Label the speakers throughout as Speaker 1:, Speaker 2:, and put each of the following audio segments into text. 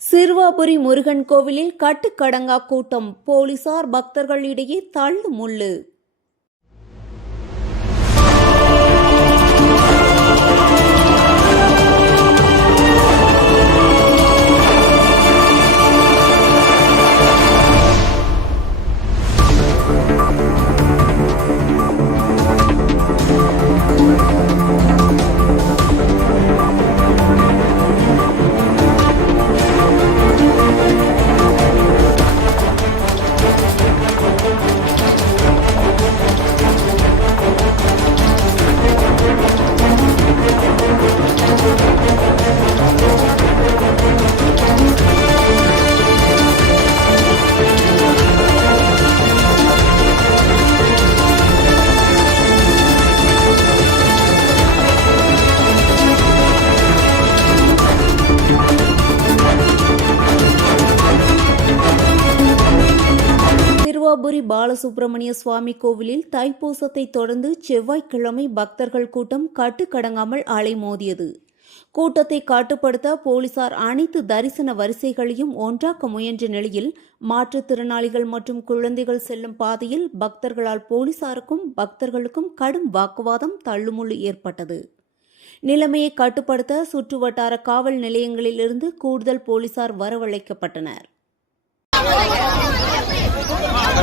Speaker 1: சிறுவாபுரி முருகன் கோவிலில் கட்டுக்கடங்கா கூட்டம் போலீசார் பக்தர்களிடையே தள்ளு முள்ளு. திருவாபுரி பாலசுப்பிரமணிய சுவாமி கோவிலில் தைப்பூசத்தை தொடர்ந்து செவ்வாய்க்கிழமை பக்தர்கள் கூட்டம் கட்டுக்கடங்காமல் அலைமோதியது கூட்டத்தை கட்டுப்படுத்த போலீசார் அனைத்து தரிசன வரிசைகளையும் ஒன்றாக்க முயன்ற நிலையில் மாற்றுத்திறனாளிகள் மற்றும் குழந்தைகள் செல்லும் பாதையில் பக்தர்களால் போலீசாருக்கும் பக்தர்களுக்கும் கடும் வாக்குவாதம் தள்ளுமுள்ளு ஏற்பட்டது. நிலைமையை கட்டுப்படுத்த சுற்றுவட்டார காவல் நிலையங்களிலிருந்து கூடுதல் போலீசார் வரவழைக்கப்பட்டனர்.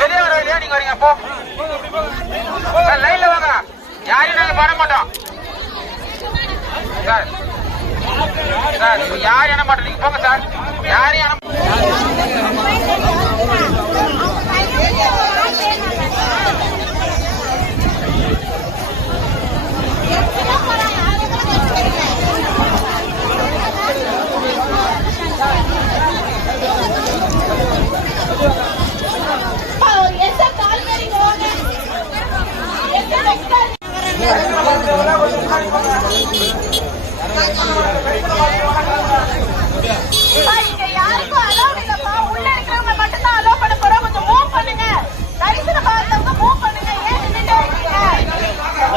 Speaker 2: வெளியே வர இல்லையா நீங்க வரீங்க போ. லைன்ல வாங்க. யாரையும் நாங்க பண்ண மாட்டோம் சார். சார் இப்ப யாரும் என்ன மாட்டோம் நீங்க போங்க சார். யாரையும்
Speaker 3: என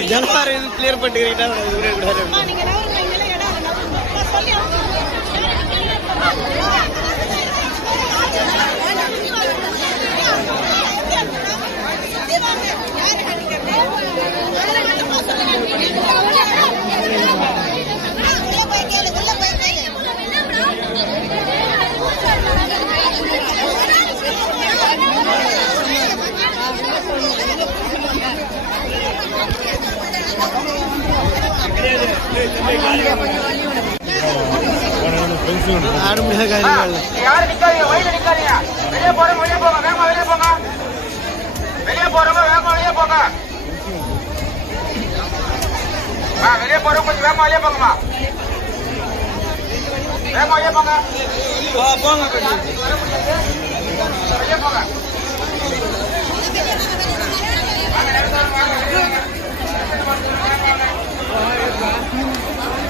Speaker 3: நீங்க பின்னாடி
Speaker 4: கிளியர் பண்ணிக்கிறீங்கன்னா யாரும் நிக்காதீங்க வயல நிக்காதீங்க வெளியே போறோம் வெளியே போங்க வேகமா வெளியே போங்க வெளியே போறோம் வேகமா வெளியே போங்க ஆ வெளியே போறோம் கொஞ்சம் வேகமா வெளியே போங்கம்மா வேகமா வெளியே போங்க வெளியே போங்க Olha,